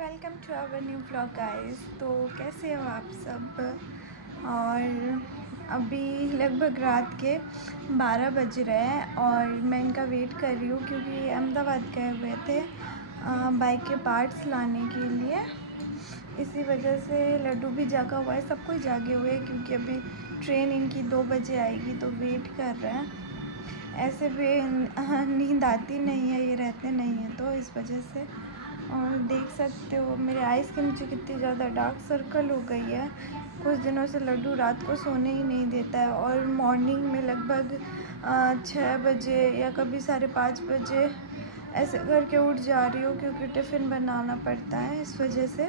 Welcome to our new vlog guys. तो कैसे हो आप सब। और अभी लगभग रात के 12 बज रहे हैं और मैं इनका वेट कर रही हूँ क्योंकि अहमदाबाद गए हुए थे बाइक के पार्ट्स लाने के लिए। इसी वजह से लड्डू भी जागा हुआ है, सब कोई जागे हुए हैं क्योंकि अभी ट्रेन इनकी 2 बजे आएगी तो वेट कर रहे हैं। ऐसे भी नींद आती नहीं है, ये रहते नहीं हैं तो इस वजह से। और देख सकते हो मेरे आइज़ के नीचे कितनी ज़्यादा डार्क सर्कल हो गई है। कुछ दिनों से लड्डू रात को सोने ही नहीं देता है और मॉर्निंग में लगभग 6 बजे या कभी 5:30 बजे ऐसे करके उठ जा रही हूँ क्योंकि टिफ़िन बनाना पड़ता है इस वजह से।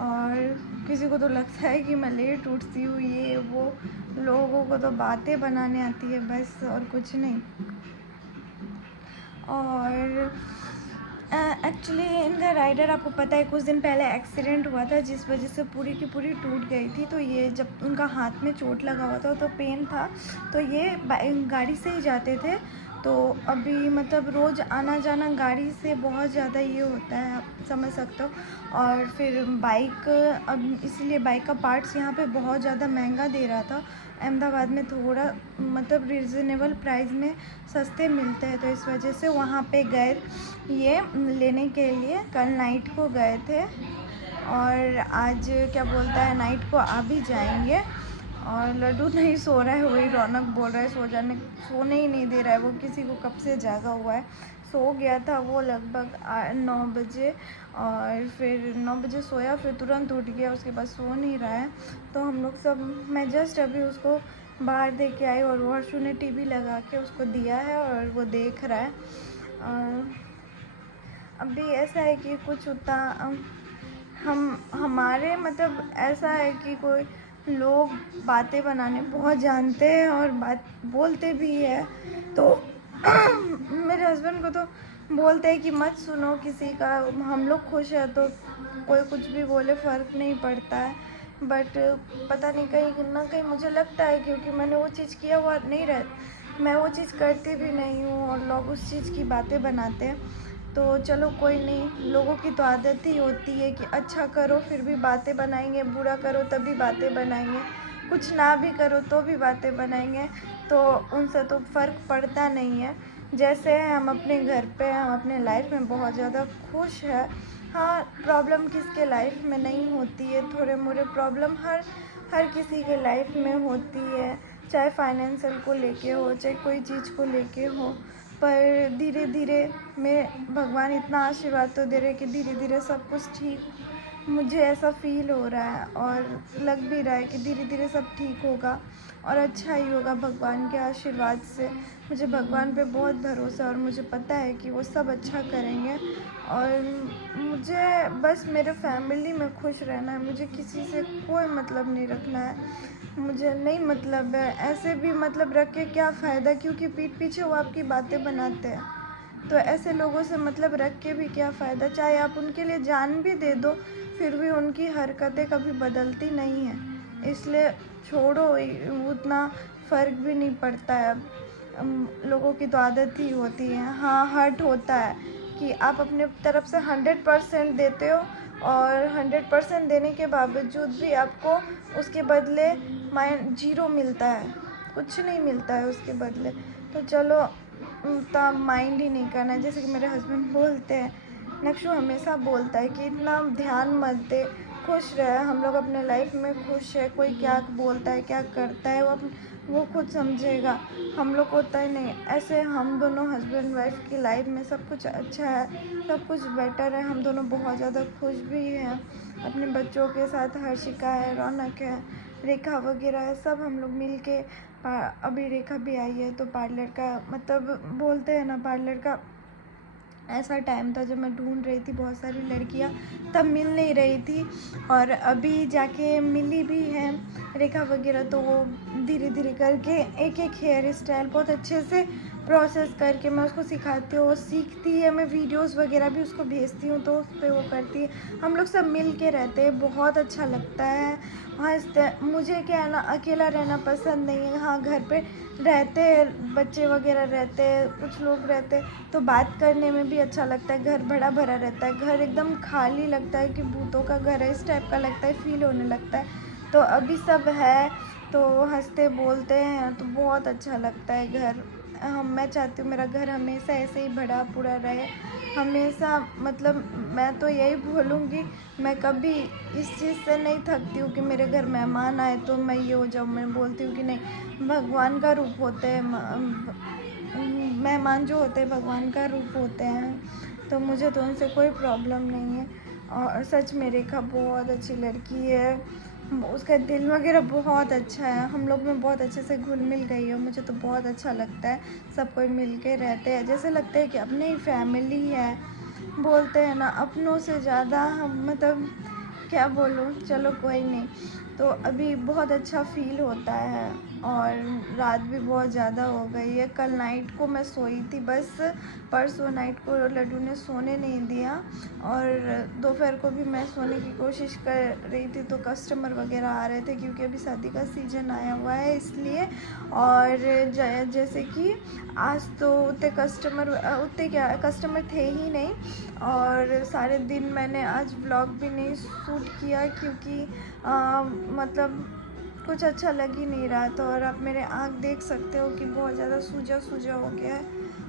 और किसी को तो लगता है कि मैं लेट उठती हूँ, ये वो, लोगों को तो बातें बनाने आती है बस और कुछ नहीं। और एक्चुअली इनका राइडर आपको पता है कुछ दिन पहले एक्सीडेंट हुआ था जिस वजह से पूरी की पूरी टूट गई थी। तो ये जब उनका हाथ में चोट लगा हुआ था तो पेन था, तो ये गाड़ी से ही जाते थे। तो अभी मतलब रोज़ आना जाना गाड़ी से बहुत ज़्यादा ये होता है, आप समझ सकते हो। और फिर बाइक, अब इसलिए बाइक का पार्ट्स यहाँ पे बहुत ज़्यादा महंगा दे रहा था। अहमदाबाद में थोड़ा मतलब रिजनेबल प्राइस में सस्ते मिलते हैं, तो इस वजह से वहाँ पे गए ये लेने के लिए। कल नाइट को गए थे और आज क्या बोलता है नाइट को आ भी जाएंगे। और लड्डू नहीं सो रहा है, वही रौनक बोल रहा है सोने ही नहीं दे रहा है। वो किसी को कब से जागा हुआ है। सो गया था वो लगभग 9 बजे और फिर 9 बजे सोया, फिर तुरंत उठ गया, उसके बाद सो नहीं रहा है। तो हम लोग सब, मैं जस्ट अभी उसको बाहर दे के आई और वर्षु ने टीवी लगा के उसको दिया है और वो देख रहा है। और अभी ऐसा है कि कुछ उतना हमारे मतलब ऐसा है कि कोई लोग बातें बनाने बहुत जानते हैं और बात बोलते भी है। तो मेरे हस्बैंड को तो बोलते हैं कि मत सुनो किसी का, हम लोग खुश है तो कोई कुछ भी बोले फ़र्क नहीं पड़ता है। बट पता नहीं कहीं ना कहीं मुझे लगता है क्योंकि मैंने वो चीज़ किया हुआ नहीं रह, मैं वो चीज़ करती भी नहीं हूँ और लोग उस चीज़ की बातें बनाते हैं। तो चलो कोई नहीं, लोगों की तो आदत ही होती है कि अच्छा करो फिर भी बातें बनाएंगे, बुरा करो तभी बातें बनाएंगे, कुछ ना भी करो तो भी बातें बनाएंगे। तो उनसे तो फ़र्क पड़ता नहीं है। जैसे हम अपने घर पे, हम अपने लाइफ में बहुत ज़्यादा खुश है। हाँ, प्रॉब्लम किसके लाइफ में नहीं होती है, थोड़े मोरे प्रॉब्लम हर किसी के लाइफ में होती है, चाहे फाइनेंशियल को लेके हो, चाहे कोई चीज़ को लेके हो। पर धीरे धीरे मैं भगवान इतना आशीर्वाद तो दे रहे कि धीरे धीरे सब कुछ ठीक, मुझे ऐसा फील हो रहा है और लग भी रहा है कि धीरे धीरे सब ठीक होगा और अच्छा ही होगा भगवान के आशीर्वाद से। मुझे भगवान पे बहुत भरोसा और मुझे पता है कि वो सब अच्छा करेंगे। और मुझे बस मेरे फैमिली में खुश रहना है, मुझे किसी से कोई मतलब नहीं रखना है, मुझे नहीं मतलब है। ऐसे भी मतलब रख के क्या फ़ायदा, क्योंकि पीठ पीछे वो आपकी बातें बनाते हैं। तो ऐसे लोगों से मतलब रख के भी क्या फ़ायदा, चाहे आप उनके लिए जान भी दे दो फिर भी उनकी हरकतें कभी बदलती नहीं हैं। इसलिए छोड़ो, उतना फ़र्क भी नहीं पड़ता है। लोगों की तो आदत ही होती है। हाँ, हर्ट होता है कि आप अपने तरफ से 100% देते हो और 100% देने के बावजूद भी आपको उसके बदले ज़ीरो मिलता है, कुछ नहीं मिलता है उसके बदले। तो चलो उतना माइंड ही नहीं करना। जैसे कि मेरे हस्बैंड बोलते हैं, नक्शु हमेशा बोलता है कि इतना ध्यान मत दे, खुश रहे, हम लोग अपने लाइफ में खुश है, कोई क्या बोलता है क्या करता है वो खुद समझेगा, हम लोग को होता ही नहीं। ऐसे हम दोनों हस्बैंड वाइफ की लाइफ में सब कुछ अच्छा है, सब कुछ बेटर है, हम दोनों बहुत ज़्यादा खुश भी हैं अपने बच्चों के साथ। हर्षिका है, रौनक है, रेखा वगैरह है, सब हम लोग मिल के। अभी रेखा भी आई है तो पार्लर का मतलब बोलते हैं ना, पार्लर का ऐसा टाइम था जब मैं ढूंढ रही थी बहुत सारी लड़कियां, तब मिल नहीं रही थी और अभी जाके मिली भी हैं रेखा वगैरह। तो वो धीरे धीरे करके एक एक हेयर स्टाइल बहुत अच्छे से प्रोसेस करके मैं उसको सिखाती हूँ, वो सीखती है, मैं वीडियोस वगैरह भी उसको भेजती हूँ तो उस पर वो करती है। हम लोग सब मिल के रहते हैं, बहुत अच्छा लगता है। हंसते, मुझे क्या है ना, अकेला रहना पसंद नहीं है। हाँ, घर पे रहते हैं, बच्चे वगैरह रहते हैं, कुछ लोग रहते हैं, तो बात करने में भी अच्छा लगता है। घर भरा भरा रहता है, घर एकदम खाली लगता है कि भूतों का घर है, इस टाइप का लगता है, फील होने लगता है। तो अभी सब है तो हंसते बोलते हैं तो बहुत अच्छा लगता है घर। मैं चाहती हूँ मेरा घर हमेशा ऐसे ही भरा पूरा रहे, हमेशा। मतलब मैं तो यही बोलूँगी, मैं कभी इस चीज़ से नहीं थकती हूँ कि मेरे घर मेहमान आए तो मैं ये हो जाऊँ। मैं बोलती हूँ कि नहीं, भगवान का रूप होते हैं मेहमान, जो होते हैं भगवान का रूप होते हैं। तो मुझे तो उनसे कोई प्रॉब्लम नहीं है। और सच में रेखा बहुत अच्छी लड़की है, उसका दिल वगैरह बहुत अच्छा है, हम लोग में बहुत अच्छे से घुल मिल गई है। मुझे तो बहुत अच्छा लगता है, सब कोई मिल के रहते हैं, जैसे लगता है कि अपने ही फैमिली है। बोलते हैं ना, अपनों से ज़्यादा हम, मतलब क्या बोलूँ, चलो कोई नहीं। तो अभी बहुत अच्छा फ़ील होता है। और रात भी बहुत ज़्यादा हो गई है, कल नाइट को मैं सोई थी बस, परसों नाइट को लड्डू ने सोने नहीं दिया। और दोपहर को भी मैं सोने की कोशिश कर रही थी तो कस्टमर वगैरह आ रहे थे, क्योंकि अभी शादी का सीज़न आया हुआ है इसलिए। और जैसे कि आज तो उतने कस्टमर थे ही नहीं। और सारे दिन मैंने आज व्लॉग भी नहीं शूट किया, क्योंकि मतलब कुछ अच्छा लग ही नहीं रहा था। और आप मेरे आँख देख सकते हो कि बहुत ज़्यादा सूजा सूजा हो गया है,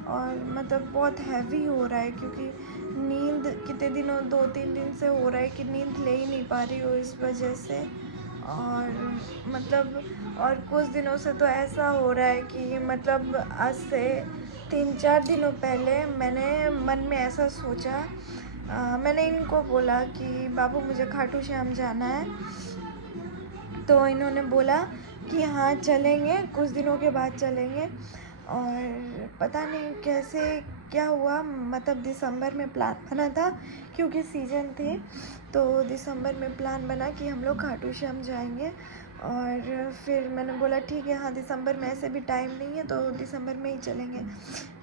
और मतलब बहुत हैवी हो रहा है, क्योंकि नींद कितने दिनों 2-3 दिन से हो रहा है कि नींद ले ही नहीं पा रही हो इस वजह से। और मतलब और कुछ दिनों से तो ऐसा हो रहा है कि मतलब आज से 3-4 दिनों पहले मैंने मन में ऐसा सोचा, मैंने इनको बोला कि बाबू मुझे खाटू श्याम जाना है। तो इन्होंने बोला कि हाँ चलेंगे, कुछ दिनों के बाद चलेंगे। और पता नहीं कैसे क्या हुआ, मतलब दिसंबर में प्लान बना था, क्योंकि सीज़न थी, तो दिसंबर में प्लान बना कि हम लोग खाटू श्याम जाएंगे। और फिर मैंने बोला ठीक है, हाँ दिसंबर में ऐसे भी टाइम नहीं है तो दिसंबर में ही चलेंगे।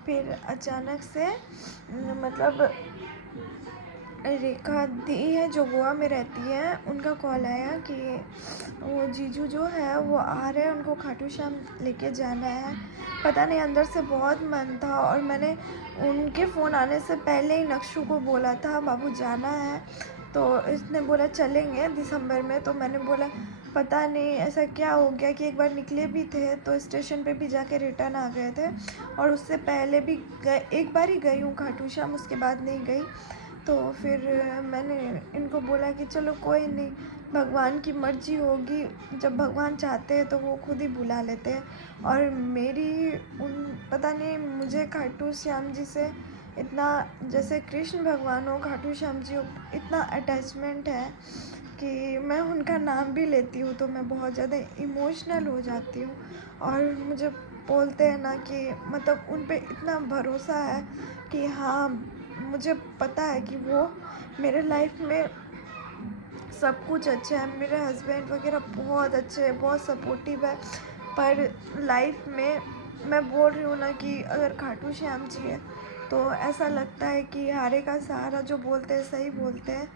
फिर अचानक से मतलब रेखा दी है जो गोवा में रहती है, उनका कॉल आया कि वो जीजू जो है वो आ रहे हैं, उनको खाटू श्याम लेके जाना है। पता नहीं अंदर से बहुत मन था, और मैंने उनके फ़ोन आने से पहले ही नक्शू को बोला था बाबू जाना है। तो इसने बोला चलेंगे दिसंबर में। तो मैंने बोला पता नहीं ऐसा क्या हो गया कि एक बार निकले भी थे तो स्टेशन पे भी जाके रिटर्न आ गए थे, और उससे पहले भी एक बार ही गई हूँ खाटू श्याम, उसके बाद नहीं गई। तो फिर मैंने इनको बोला कि चलो कोई नहीं, भगवान की मर्ज़ी होगी, जब भगवान चाहते हैं तो वो खुद ही बुला लेते हैं। और मेरी उन पता नहीं, मुझे खाटू श्याम जी से इतना, जैसे कृष्ण भगवान हो, खाटू श्याम जी हो, इतना अटैचमेंट है कि मैं उनका नाम भी लेती हूँ तो मैं बहुत ज़्यादा इमोशनल हो जाती हूँ। और मुझे बोलते हैं ना कि मतलब उन पे इतना भरोसा है कि हाँ, मुझे पता है कि वो मेरे लाइफ में सब कुछ अच्छा है, मेरे हस्बैंड वगैरह बहुत अच्छे हैं, बहुत सपोर्टिव है। पर लाइफ में मैं बोल रही हूँ ना कि अगर खाटू श्याम जी है तो ऐसा लगता है कि हारे का सहारा जो बोलते हैं सही बोलते हैं,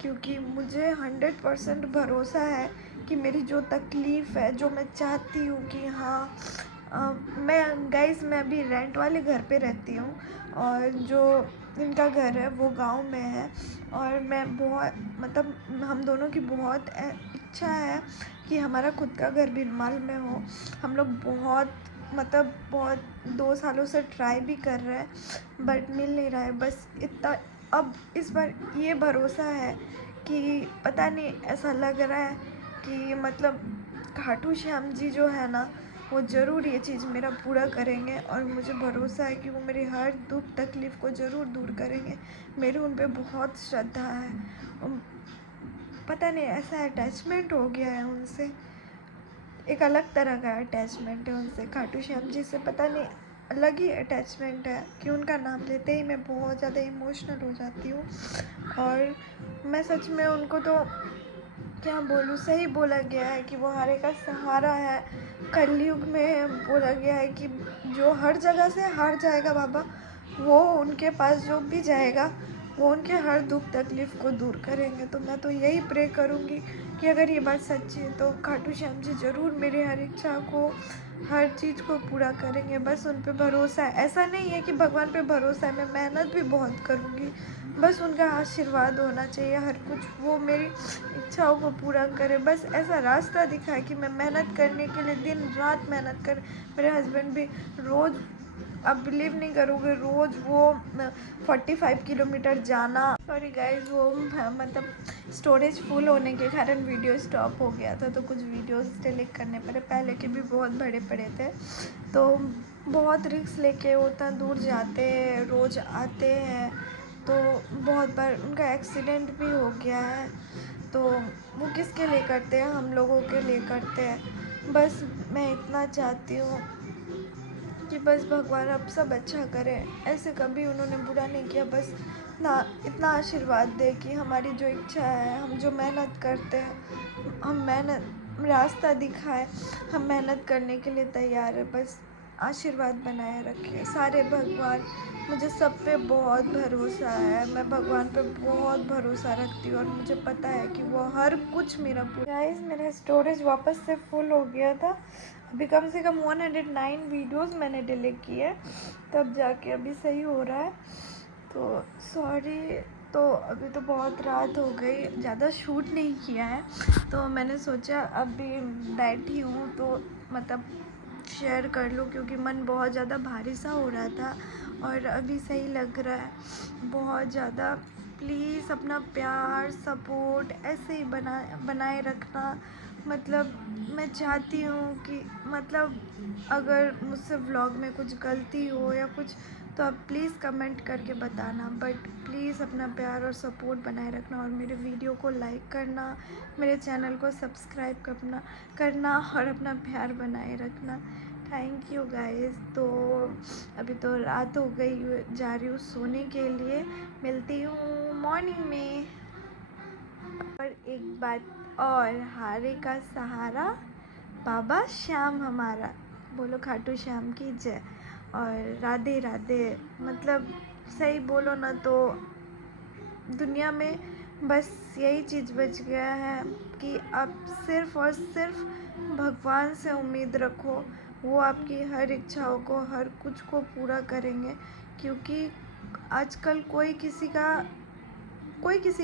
क्योंकि मुझे 100% भरोसा है कि मेरी जो तकलीफ़ है, जो मैं चाहती हूँ कि हाँ मैं अभी रेंट वाले घर पे रहती हूँ, और जो इनका घर है वो गांव में है। और मैं बहुत, मतलब हम दोनों की बहुत इच्छा है कि हमारा खुद का घर भीनमाल में हो। हम लोग बहुत 2 सालों से ट्राई भी कर रहे हैं, बट मिल नहीं रहा है। बस इतना, अब इस बार ये भरोसा है कि पता नहीं, ऐसा लग रहा है कि मतलब खाटू श्याम जी जो है ना, वो ज़रूर ये चीज़ मेरा पूरा करेंगे। और मुझे भरोसा है कि वो मेरी हर दुख तकलीफ़ को ज़रूर दूर करेंगे। मेरी उन पे बहुत श्रद्धा है। पता नहीं ऐसा अटैचमेंट हो गया है उनसे, एक अलग तरह का अटैचमेंट है उनसे, खाटू श्याम जी से पता नहीं अलग ही अटैचमेंट है कि उनका नाम लेते ही मैं बहुत ज़्यादा इमोशनल हो जाती हूँ। और मैं सच में उनको तो क्या बोलूँ, सही बोला गया है कि वो हारे का सहारा है। कलयुग में बोला गया है कि जो हर जगह से हार जाएगा बाबा, वो उनके पास जो भी जाएगा वो उनके हर दुख तकलीफ़ को दूर करेंगे। तो मैं तो यही प्रे करूँगी कि अगर ये बात सच्ची है तो खाटू श्याम जी ज़रूर मेरी हर इच्छा को, हर चीज़ को पूरा करेंगे। बस उन पे भरोसा है। ऐसा नहीं है कि भगवान पे भरोसा है, मैं मेहनत भी बहुत करूँगी, बस उनका आशीर्वाद होना चाहिए। हर कुछ वो मेरी इच्छाओं को पूरा करे, बस ऐसा रास्ता दिखाए कि मैं मेहनत करने के लिए दिन रात मेहनत कर। मेरे हस्बैंड भी रोज़, आप बिलीव नहीं करोगे, रोज़ वो 45 किलोमीटर जाना। सॉरी गाइज, वो मतलब स्टोरेज फुल होने के कारण वीडियो स्टॉप हो गया था, तो कुछ वीडियोस डिलीट करने पड़े। पहले के भी बहुत बड़े पड़े थे, तो बहुत रिस्क लेके उतना दूर जाते हैं, रोज़ आते हैं, तो बहुत बार उनका एक्सीडेंट भी हो गया है। तो वो किसके लिए करते हैं? हम लोगों के लिए करते हैं। बस मैं इतना चाहती हूँ कि बस भगवान अब सब अच्छा करे। ऐसे कभी उन्होंने बुरा नहीं किया, बस ना इतना आशीर्वाद दे कि हमारी जो इच्छा है, हम जो मेहनत करते हैं, हम मेहनत रास्ता दिखाए, हम मेहनत करने के लिए तैयार है। बस आशीर्वाद बनाए रखे सारे भगवान। मुझे सब पे बहुत भरोसा है, मैं भगवान पे बहुत भरोसा रखती हूँ और मुझे पता है कि वो हर कुछ मेरा पूरा। गाइस, मेरा स्टोरेज वापस से फुल हो गया था। अभी कम से कम 109 वीडियोस मैंने डिलीट किए, तब जाके अभी सही हो रहा है। तो सॉरी। तो अभी तो बहुत रात हो गई, ज़्यादा शूट नहीं किया है, तो मैंने सोचा अभी बैठी हूँ तो मतलब शेयर कर लूँ, क्योंकि मन बहुत ज़्यादा भारी सा हो रहा था और अभी सही लग रहा है बहुत ज़्यादा। प्लीज़ अपना प्यार सपोर्ट ऐसे ही बनाए रखना। मतलब मैं चाहती हूँ कि मतलब अगर मुझसे व्लॉग में कुछ गलती हो या कुछ, तो आप प्लीज़ कमेंट करके बताना, बट प्लीज़ अपना प्यार और सपोर्ट बनाए रखना और मेरे वीडियो को लाइक करना, मेरे चैनल को सब्सक्राइब करना और अपना प्यार बनाए रखना। Thank you guys. तो अभी तो रात हो गई, जा रही हूँ सोने के लिए, मिलती हूँ मॉर्निंग में। और एक बात और, हारे का सहारा बाबा श्याम हमारा, बोलो खाटू श्याम की जय और राधे राधे। मतलब सही बोलो ना तो दुनिया में बस यही चीज़ बच गया है कि आप सिर्फ़ और सिर्फ भगवान से उम्मीद रखो, वो आपकी हर इच्छाओं को, हर कुछ को पूरा करेंगे। क्योंकि आजकल कोई किसी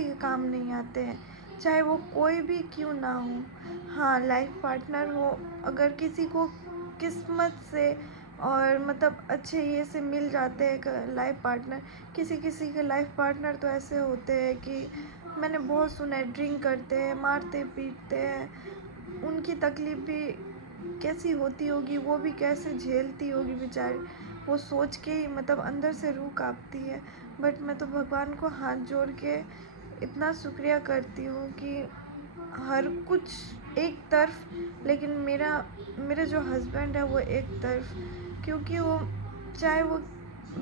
के काम नहीं आते हैं, चाहे वो कोई भी क्यों ना हो। हाँ, लाइफ पार्टनर हो, अगर किसी को किस्मत से और मतलब अच्छे ये से मिल जाते हैं लाइफ पार्टनर। किसी के लाइफ पार्टनर तो ऐसे होते हैं कि मैंने बहुत सुना है, ड्रिंक करते हैं, मारते पीटते हैं। उनकी तकलीफ़ भी कैसी होती होगी, वो भी कैसे झेलती होगी बेचारी, वो सोच के ही मतलब अंदर से रूह कांपती है। बट मैं तो भगवान को हाथ जोड़ के इतना शुक्रिया करती हूँ कि हर कुछ एक तरफ, लेकिन मेरे जो हस्बैंड है वो एक तरफ। क्योंकि वो, चाहे वो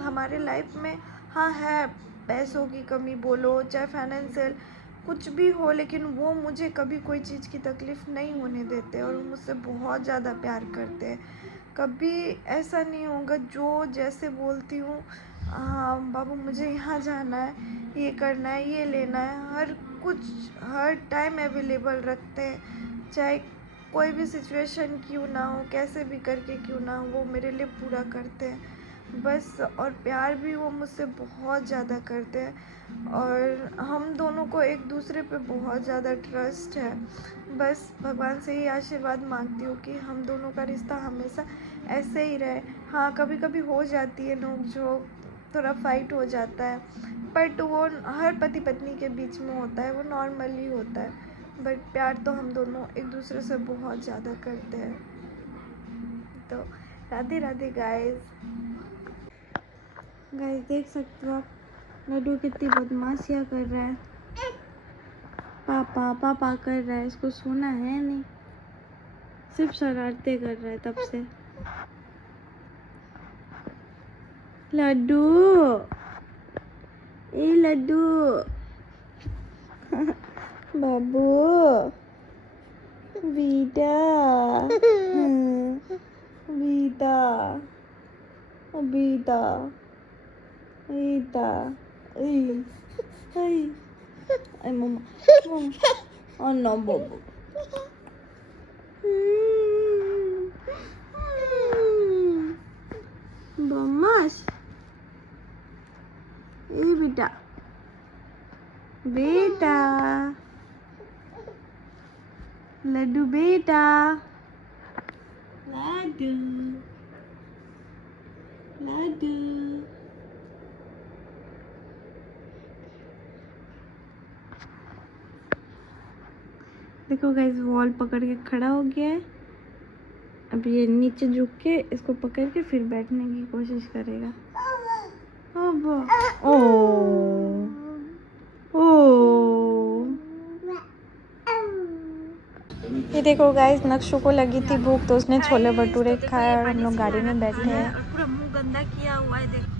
हमारे लाइफ में हाँ है, पैसों की कमी बोलो, चाहे फाइनेंशियल कुछ भी हो, लेकिन वो मुझे कभी कोई चीज़ की तकलीफ़ नहीं होने देते और वो मुझसे बहुत ज़्यादा प्यार करते हैं। कभी ऐसा नहीं होगा, जो जैसे बोलती हूँ, हाँ बाबू मुझे यहाँ जाना है, ये करना है, ये लेना है, हर कुछ हर टाइम अवेलेबल रखते हैं। चाहे कोई भी सिचुएशन क्यों ना हो, कैसे भी करके क्यों ना हो, वो मेरे लिए पूरा करते हैं बस। और प्यार भी वो मुझसे बहुत ज़्यादा करते हैं और हम दोनों को एक दूसरे पे बहुत ज़्यादा ट्रस्ट है। बस भगवान से ही आशीर्वाद मांगती हूँ कि हम दोनों का रिश्ता हमेशा ऐसे ही रहे। हाँ, कभी कभी हो जाती है नोक झोंक, थोड़ा फाइट हो जाता है, बट वो हर पति पत्नी के बीच में होता है, वो नॉर्मली होता है। बट प्यार तो हम दोनों एक दूसरे से बहुत ज़्यादा करते हैं। तो राधे राधे गाइस। देख सकते हो आप लड्डू कितनी बदमाशियाँ कर रहा है। पापा पापा कर रहा है, इसको सोना है नहीं, सिर्फ शरारतें कर रहा है तब से। लड्डू, ए लड्डू बाबू, बीटा, बीटा, बीटा, बीटा, Ay, ay, ay, mama, mama. Oh no, Bobo. Bomas. Eh, बेटा, बेटा, लड्डू बेटा, लड्डू, लड्डू। देखो गाइस, वॉल पकड़ के खड़ा हो गया है। अब ये नीचे झुक के इसको पकड़ के फिर बैठने की कोशिश करेगा। ओ ओ ये देखो गाइस, नक्शों को लगी थी भूख तो उसने छोले भटूरे खाए और हम लोग गाड़ी में बैठे हैं। पूरा मुंह गंदा किया हुआ है देखो।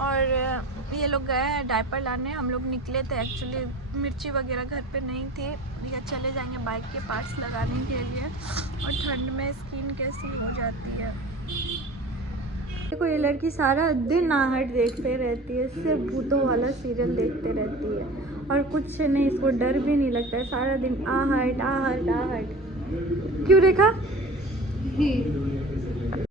और ये लोग गए हैं डायपर लाने। हम लोग निकले थे एक्चुअली, मिर्ची वगैरह घर पे नहीं थी, या चले जाएंगे बाइक के पार्ट्स लगाने के लिए। और ठंड में स्किन कैसी हो जाती है। देखो ये लड़की सारा दिन आहट देखते रहती है, सिर्फ भूतों वाला सीरियल देखते रहती है और कुछ नहीं, इसको डर भी नहीं लगता है। सारा दिन आहट आहट आहट। क्यों रेखा?